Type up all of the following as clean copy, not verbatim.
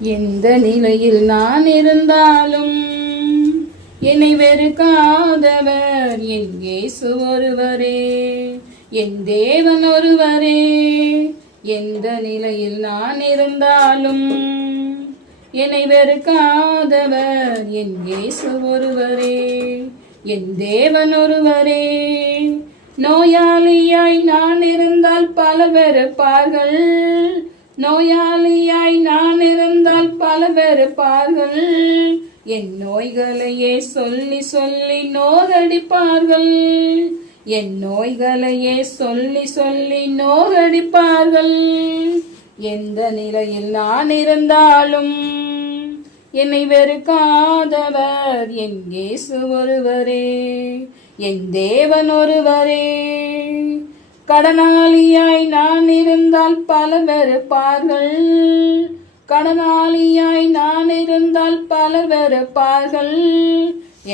எந்த நிலையில் நான் இருந்தாலும் என்னை வெறுக்காதவர் என் இயேசு ஒருவரே, என் தேவன் ஒருவரே. எந்த நிலையில் நான் இருந்தாலும் என்னை வெறுக்காதவர் என் இயேசு ஒருவரே, என் தேவன் ஒருவரே. நோயாளியாய் நான் இருந்தால் பலர் வெறுப்பார்கள், நோயாளியாய் நான் இருந்தால் பலர் வெறுப்பார்கள். என் நோய்களையே சொல்லி சொல்லி நோகடிப்பார்கள், என் நோய்களையே சொல்லி சொல்லி நோகடிப்பார்கள். எந்த நிலையில் நான் இருந்தாலும் என்னை வெறுக்காதவர் என் இயேசு ஒருவரே, என் தேவன் ஒருவரே. கடனாளியாய் நான் இருந்தால் பலர் வெறுப்பார்கள், கடனாளியாய் நான் இருந்தால் பலர் வெறுப்பார்கள்.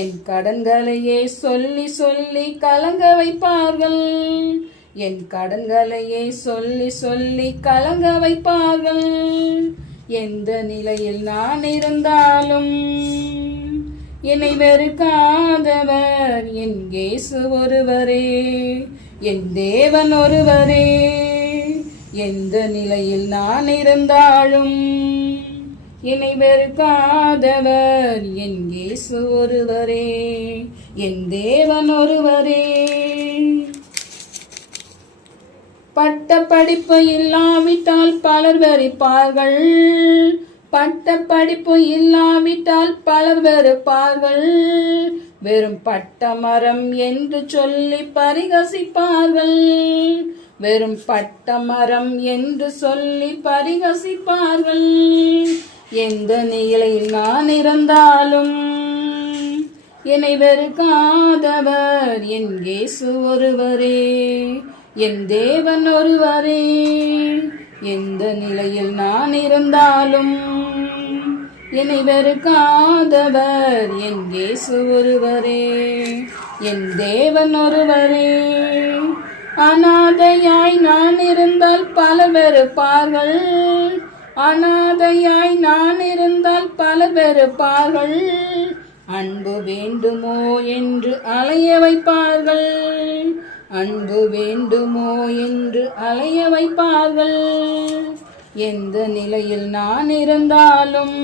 என் கடன்களையே சொல்லி சொல்லி கலங்க வைப்பார்கள், என் கடன்களையே சொல்லி சொல்லி கலங்க வைப்பார்கள். எந்த நிலையில் நான் இருந்தாலும் என்னை வெறுக்காதவர் என் இயேசு ஒருவரே, என் தேவன் ஒருவரே. எந்த நிலையில் நான் இருந்தாலும் என்னை வெறுக்காதவர் என் இயேசு ஒருவரே, என் தேவன் ஒருவரே. பட்ட படிப்பு இல்லாவிட்டால் பலர் வெறுப்பார்கள், பட்ட படிப்பு இல்லாவிட்டால் பலர் வெறுப்பார்கள். வெறும் பட்ட மரம் என்று சொல்லி பரிகசிப்பார்கள், வெறும் பட்ட மரம் என்று சொல்லி பரிகசிப்பார்கள். எந்த நிலையில் நான் இருந்தாலும் என்னை வெறுக்காதவர் என் இயேசு ஒருவரே, என் தேவன் ஒருவரே. எந்த நிலையில் நான் இருந்தாலும் என்னை வெறுக்காதவர் என் இயேசு ஒருவரே, என் தேவன் ஒருவரே. அநாதையாய் நான் இருந்தால் பலர் வெறுப்பார்கள், அநாதையாய் நான் இருந்தால் பலர் வெறுப்பார்கள். அன்பு வேண்டுமோ என்று அலைய வைப்பார்கள், அன்பு வேண்டுமோ என்று அலைய வைப்பார்கள். எந்த நிலையில் நான் இருந்தாலும்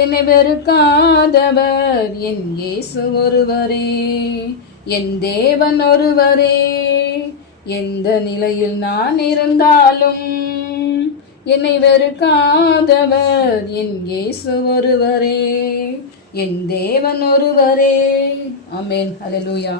என்னை வெறுக்காதவர் என் இயேசு ஒருவரே, என் தேவன் ஒருவரே. எந்த நிலையில் நான் இருந்தாலும் என்னை வெறுக்காதவர் என் இயேசு ஒருவரே, என் தேவன் ஒருவரே. ஆமென். ஹல்லேலூயா.